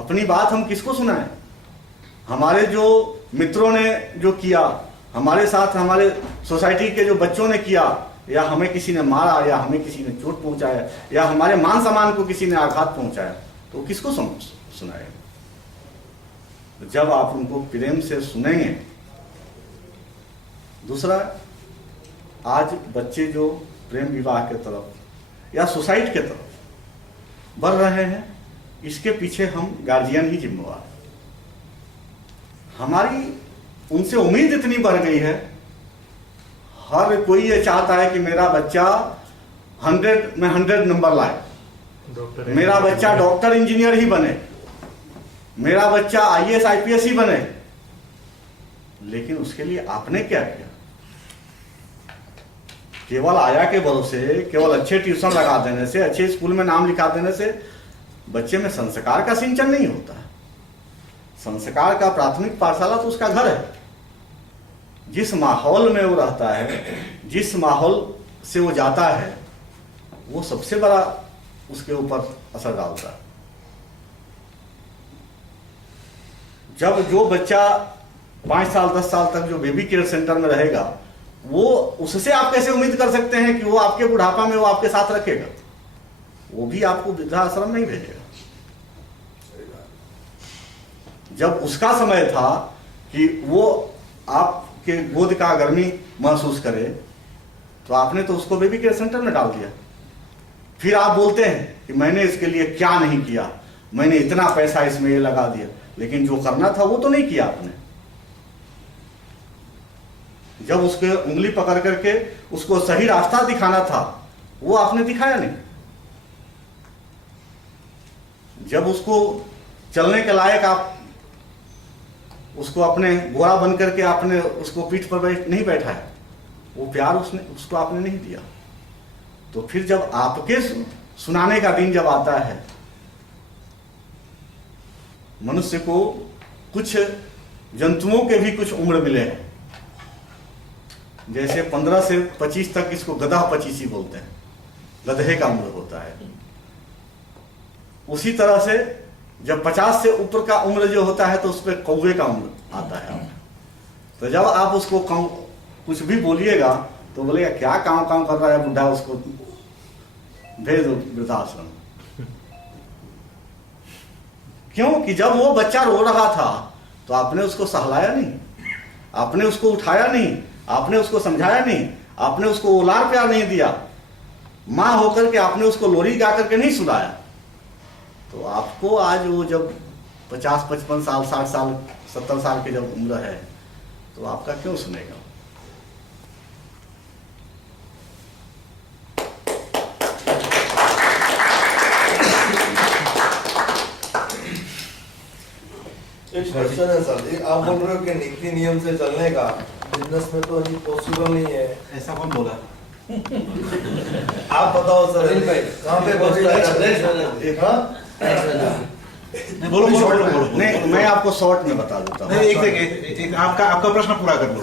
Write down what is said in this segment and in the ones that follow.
अपनी बात हम किसको सुनाएं? हमारे जो मित्रों ने जो किया, हमारे साथ हमारे सोसाइटी के जो बच्चों ने किया, या हमें किसी ने मारा, या हमें किसी ने चोट पहुंचाया, या हमारे मान सम्मान को किसी ने आघात पहुंचाया, तो किसको सुनाएं? जब आप उनको प्रेम से सुनेंगे। दूसरा, आज बच्चे जो प्रेम विवाह के तरफ या सुसाइड के तरफ बढ़ रहे हैं, इसके पीछे हम गार्जियन ही जिम्मेवार। हमारी उनसे उम्मीद इतनी बढ़ गई है, हर कोई ये चाहता है कि मेरा बच्चा 100 में 100 नंबर लाए, मेरा बच्चा डॉक्टर इंजीनियर ही बने, मेरा बच्चा IAS IPS ही बने। लेकिन उसके लिए आपने क्या किया? केवल आया के भरोसे, केवल अच्छे ट्यूशन लगा देने से, अच्छे स्कूल में नाम लिखा देने से बच्चे में संस्कार का सिंचन नहीं होता है। संस्कार का प्राथमिक पाठशाला तो उसका घर है। जिस माहौल में वो रहता है, जिस माहौल से वो जाता है, वो सबसे बड़ा उसके ऊपर असर डालता है। जब जो बच्चा 5 साल 10 साल तक जो बेबी केयर सेंटर में रहेगा, वो उससे आप कैसे उम्मीद कर सकते हैं कि वो आपके बुढ़ापा में वो आपके साथ रखेगा? वो भी आपको वृद्धाश्रम नहीं भेजेगा। जब उसका समय था कि वो आपके गोद का गर्मी महसूस करे, तो आपने तो उसको बेबी केयर सेंटर में डाल दिया। फिर आप बोलते हैं कि मैंने इसके लिए क्या नहीं किया, मैंने इतना पैसा इसमें ये लगा दिया, लेकिन जो करना था वो तो नहीं किया आपने। जब उसके उंगली पकड़ करके उसको सही रास्ता दिखाना था, वो आपने दिखाया नहीं। जब उसको चलने के लायक आप उसको अपने घोड़ा बन करके आपने उसको पीठ पर नहीं बैठाया, वो प्यार उसको आपने नहीं दिया। तो फिर जब आपके सुनाने का दिन जब आता है, मनुष्य को कुछ जंतुओं के भी कुछ उम्र मिले हैं। जैसे 15 से 25 तक इसको गधा 25 ही बोलते हैं, गधे का उम्र होता है। उसी तरह से जब 50 से ऊपर का उम्र जो होता है, तो उस पर कौवे का उम्र आता है। तो जब आप उसको कुछ भी बोलिएगा तो बोलेगा क्या काम काम कर रहा है बुढ़ा, उसको भेज दो वृद्धाश्रम। क्यों? कि जब वो बच्चा रो रहा था तो आपने उसको सहलाया नहीं, आपने उसको उठाया नहीं, आपने उसको समझाया नहीं, आपने उसको उलार प्यार नहीं दिया। मां होकर के आपने उसको लोरी गा करके नहीं सुनाया। तो आपको आज वो जब 50 55 साल 60 साल 70 साल की जब उम्र है, तो आपका क्यों सुनेगा? एक क्वेश्चन है सर, एक आप बोल रहे हो कि नीति नियम से चलने का बिजनेस में तो अभी पॉसिबल नहीं है। ऐसा कौन बोला? आप बताओ सर, कहाँ पे नहीं, बोलो नहीं, मैं आपको शॉर्ट में बता देता हूँ। एक आपका प्रश्न पूरा कर लो।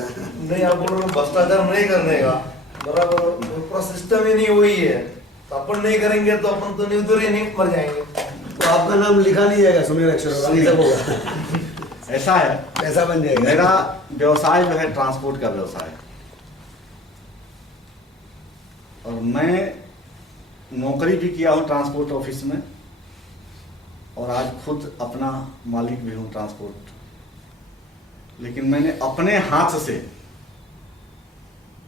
नहीं, आप बोल रहे हो भ्रष्टाचार नहीं करने का, बराबर पूरा सिस्टम ही नहीं हुई है, तो अपन नहीं करेंगे तो अपन तो उधर ही नहीं मर जाएंगे। तो आपका नाम लिखा नहीं जाएगा सुनील अक्षर, ऐसा है, ऐसा बन जाएगा। मेरा व्यवसाय जो है ट्रांसपोर्ट का व्यवसाय है, और मैं नौकरी भी किया हूँ ट्रांसपोर्ट ऑफिस में, और आज खुद अपना मालिक भी हूँ ट्रांसपोर्ट। लेकिन मैंने अपने हाथ से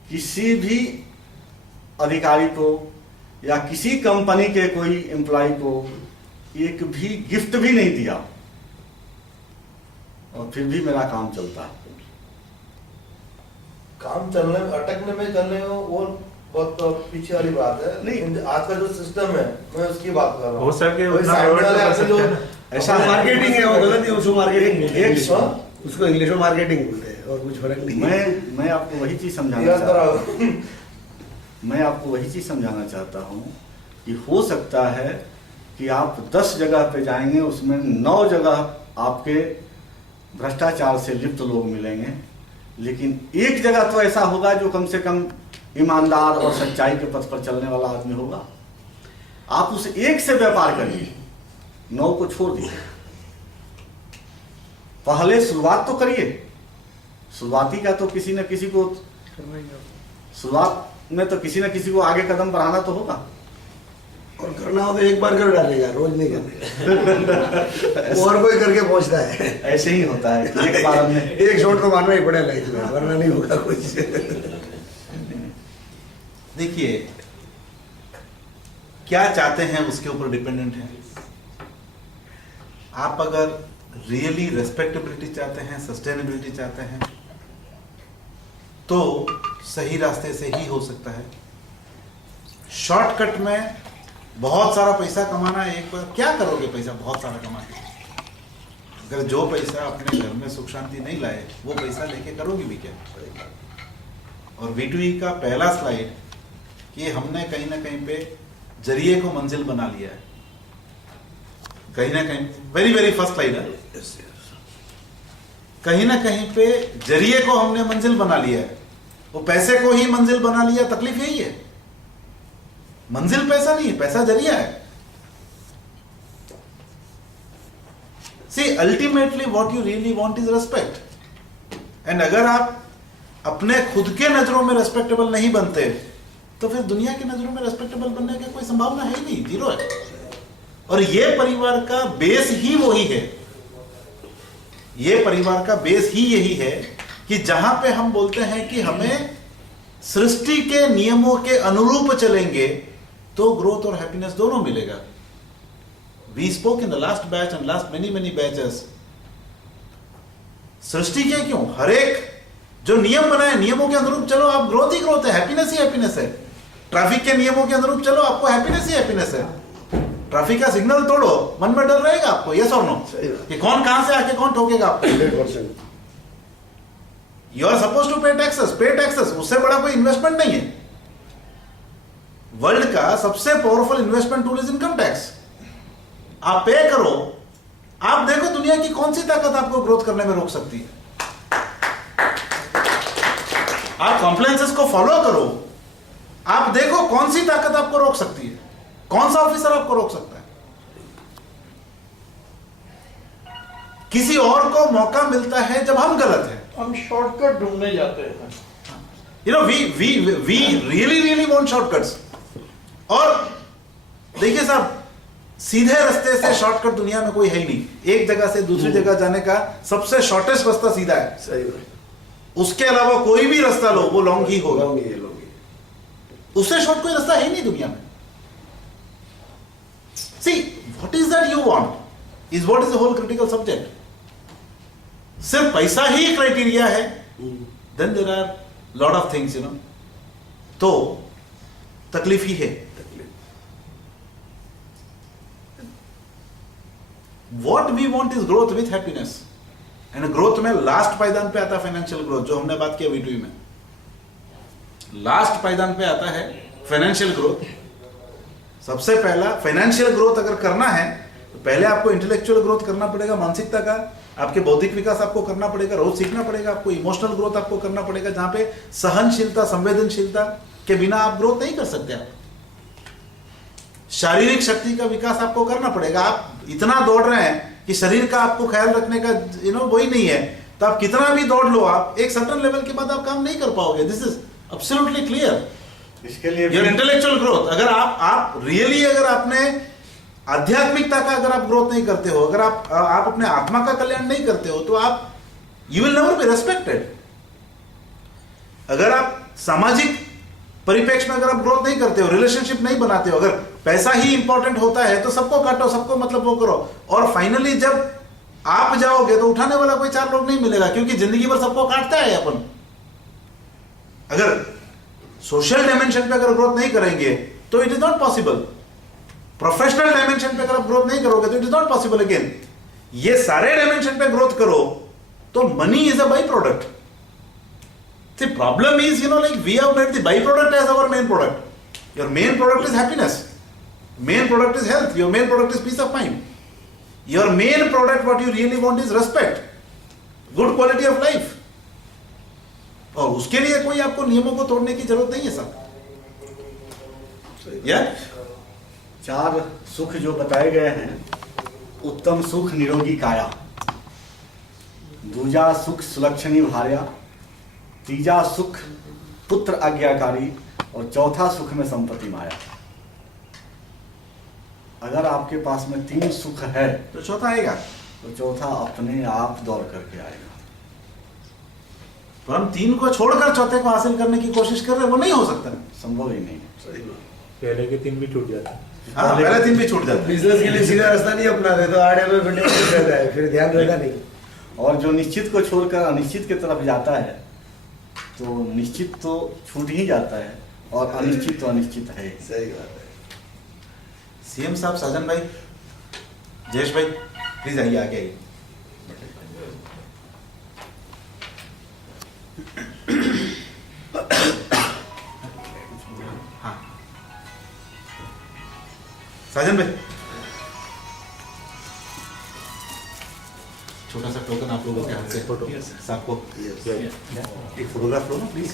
किसी भी अधिकारी को या किसी कंपनी के कोई एम्प्लॉय को एक भी गिफ्ट भी नहीं दिया, और फिर भी मेरा काम चलता है। काम चलने में, अटकने में, चलने में वो बहुत तो पीछे वाली बात है। नहीं, आज का जो सिस्टम है मैं उसकी बात कर रहा हूँ। हो सके उतना ऐसा मार्केटिंग है, वो गलत है, उसको मार्केटिंग एक उसको इंग्लिश में मार्केटिंग बोलते हैं, और कुछ फर्क नहीं है। मैं आपको वही चीज समझाना चाहता हूँ, मैं आपको वही चीज समझाना चाहता हूँ कि हो सकता है कि आप 10 जगह पे जाएंगे, उसमें 9 जगह आपके भ्रष्टाचार से लिप्त लोग मिलेंगे, लेकिन एक जगह तो ऐसा होगा जो कम से कम ईमानदार और सच्चाई के पथ पर चलने वाला आदमी होगा। आप उस एक से व्यापार करिए, 9 को छोड़ दीजिए। पहले शुरुआत तो करिए। शुरुआती का तो किसी न किसी को, शुरुआत में तो किसी न किसी को आगे कदम बढ़ाना तो होगा। और करना हो तो एक बार कर डालेगा, रोज नहीं करने और कोई करके पहुंचता है। ऐसे ही होता है, एक बार हमने एक शॉट तो मारना ही पड़ेगा लाइफ में, वरना नहीं होगा कुछ। देखिए, क्या चाहते हैं उसके ऊपर डिपेंडेंट है। आप अगर रियली रेस्पेक्टेबिलिटी चाहते हैं, सस्टेनेबिलिटी चाहते हैं, तो सही रास्ते से ही हो सकता है। शॉर्टकट में बहुत सारा पैसा कमाना, एक बार क्या करोगे पैसा बहुत सारा कमा के? अगर जो पैसा अपने घर में सुख शांति नहीं लाए, वो पैसा लेके करोगे भी क्या? और V2E का पहला स्लाइड कि हमने कहीं ना कहीं पे जरिए को मंजिल बना लिया है, कहीं ना कहीं, वेरी वेरी फर्स्ट स्लाइड है, कहीं ना कहीं पे जरिए को हमने मंजिल बना लिया है। वो पैसे को ही मंजिल बना लिया, तकलीफ यही है। मंजिल पैसा नहीं है, पैसा जरिया है। See, ultimately what you really want is respect. And अगर आप अपने खुद के नजरों में रेस्पेक्टेबल नहीं बनते, तो फिर दुनिया की नजरों में रेस्पेक्टेबल बनने की कोई संभावना है ही नहीं, जीरो है। और ये परिवार का बेस ही वही है, ये परिवार का बेस ही यही है कि जहां पे हम बोलते हैं कि हमें सृष्टि के नियमों के अनुरूप चलेंगे तो ग्रोथ और हैप्पीनेस दोनों मिलेगा। We spoke in the last batch and last many batches, सृष्टि के क्यों, हर एक जो नियम बनाए नियमों के अनुरूप चलो, आप ग्रोथ ही ग्रोथ है, हैप्पीनेस ही हैप्पीनेस है। ट्रैफिक के नियमों के अनुरूप चलो, आपको हैप्पीनेस ही हैप्पीनेस है। ट्रैफिक का सिग्नल तोड़ो, मन में डर रहेगा आपको, यस और नो, कि कौन कहां से आके कौन ठोकेगा आपको। 100%। यू आर सपोज टू पे टैक्सेस, उससे बड़ा कोई इन्वेस्टमेंट नहीं है। वर्ल्ड का सबसे powerful investment tool is income tax. आप पे करो, आप देखो दुनिया की कौन सी ताकत आपको ग्रोथ करने में रोक सकती है। आप कॉम्प्लायंसेस को फॉलो करो, आप देखो कौन सी ताकत आपको रोक सकती है, कौन सा ऑफिसर आपको रोक सकता है। किसी और को मौका मिलता है जब हम गलत हैं, हम शॉर्टकट ढूंढने जाते हैं। You know we really want shortcuts. और देखिए साहब, सीधे रास्ते से शॉर्टकट दुनिया में कोई है ही नहीं। एक जगह से दूसरी जगह जाने का सबसे शॉर्टेस्ट रास्ता सीधा है, सही बात। उसके अलावा कोई भी रास्ता लो वो लॉन्ग ही होगा। लॉन्ग ही है। उससे शॉर्ट कोई रास्ता है ही नहीं दुनिया में। See what is that you want is what is the whole critical subject. सिर्फ पैसा ही क्राइटेरिया है, then there are lot of things, you know, तो तकलीफ ही है। What we want is growth with happiness, and growth में last पायदान पे आता है फाइनेंशियल ग्रोथ, जो हमने बात किया V2E में। लास्ट पायदान पे आता है फाइनेंशियल ग्रोथ। सबसे पहला फाइनेंशियल ग्रोथ अगर करना है तो पहले आपको इंटेलेक्चुअल ग्रोथ करना पड़ेगा, मानसिकता का, आपके बौद्धिक विकास आपको करना पड़ेगा, रोज सीखना पड़ेगा आपको, इमोशनल ग्रोथ आपको करना पड़ेगा, जहां पे सहनशीलता, संवेदनशीलता के बिना आप ग्रोथ नहीं कर सकते। आप शारीरिक शक्ति का विकास आपको करना पड़ेगा। आप इतना दौड़ रहे हैं कि शरीर का आपको ख्याल रखने का वही नहीं है, तो आप कितना भी दौड़ लो, आप एक सर्टेन लेवल के बाद आप काम नहीं कर पाओगे। This is absolutely clear. इसके लिए योर इंटेलेक्चुअल ग्रोथ, अगर आप रियली, अगर आपने आध्यात्मिकता का अगर आप ग्रोथ नहीं करते हो, अगर आप अपने आत्मा का कल्याण नहीं करते हो, तो आप you will never be respected. अगर आप सामाजिक परिप्रेक्ष्य में अगर आप ग्रोथ नहीं करते हो, रिलेशनशिप नहीं बनाते हो, अगर पैसा ही इंपॉर्टेंट होता है तो सबको काटो, सबको मतलब वो करो, और फाइनली जब आप जाओगे तो उठाने वाला कोई चार लोग नहीं मिलेगा, क्योंकि जिंदगी भर सबको काटता है अपन। अगर सोशल डायमेंशन पे अगर ग्रोथ नहीं करेंगे तो it is not possible. Professional dimension पे अगर आप ग्रोथ नहीं करोगे तो it is not possible again. ये सारे डायमेंशन पे ग्रोथ करो तो money is a by product. The problem is, like we have made the byproduct as our main product. Your main product is happiness. Main product is health. Your main product is peace of mind. Your main product, what you really want is respect, good quality of life. और उसके लिए कोई आपको नियमों को तोड़ने की जरूरत नहीं है साहब। चार सुख जो बताए गए हैं, उत्तम सुख, निरोगी काया, दूजा सुख सुलक्षणी भार्या, तीजा सुख पुत्र आज्ञाकारी और चौथा सुख में संपत्ति माया। अगर आपके पास में 3 सुख है तो चौथा आएगा। तो चौथा अपने आप दौड़ करके आएगा। तो हम 3 को छोड़कर चौथे को हासिल करने की कोशिश कर रहे हैं, वो नहीं हो सकता। संभव ही नहीं। सही बात। पहले के 3 भी छूट जाते हैं। हाँ, पहले 3 भी छूट जाते हैं। बिजनेस के लिए सीधा रास्ता नहीं अपनाते तो आड़े में बिल्डिंग रहता है, फिर ध्यान रहता नहीं। और जो निश्चित को छोड़कर अनिश्चित की तरफ जाता है तो निश्चित तो छूट ही जाता है और अनिश्चित तो अनिश्चित है। सही बात है। सीएम साहब, साजन भाई, जयेश भाई, प्लीज आइए, आगे आइए। हाँ, साजन भाई, छोटा सा टोकन आप लोगों के हाथ से फोटो साहब को एक फोटोग्राफ लो ना प्लीज।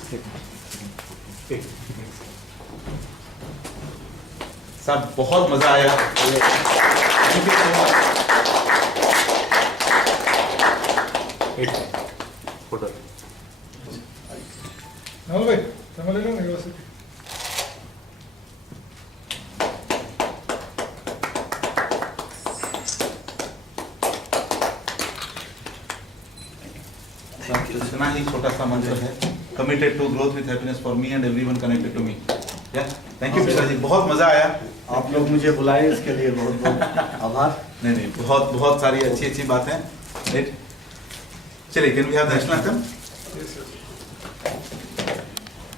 साहब बहुत मजा आया। Thank you so much. Photo भाई समझ लो व्यवस्थित। इतना ही छोटा सा मंत्र है, committed to growth with happiness for me and everyone connected to me. या थैंक यू मिश्रा जी, बहुत मजा आया। आप लोग मुझे बुलाए इसके लिए बहुत बहुत आभार। नहीं, बहुत बहुत सारी अच्छी अच्छी बातें। चलिए, can we have national anthem?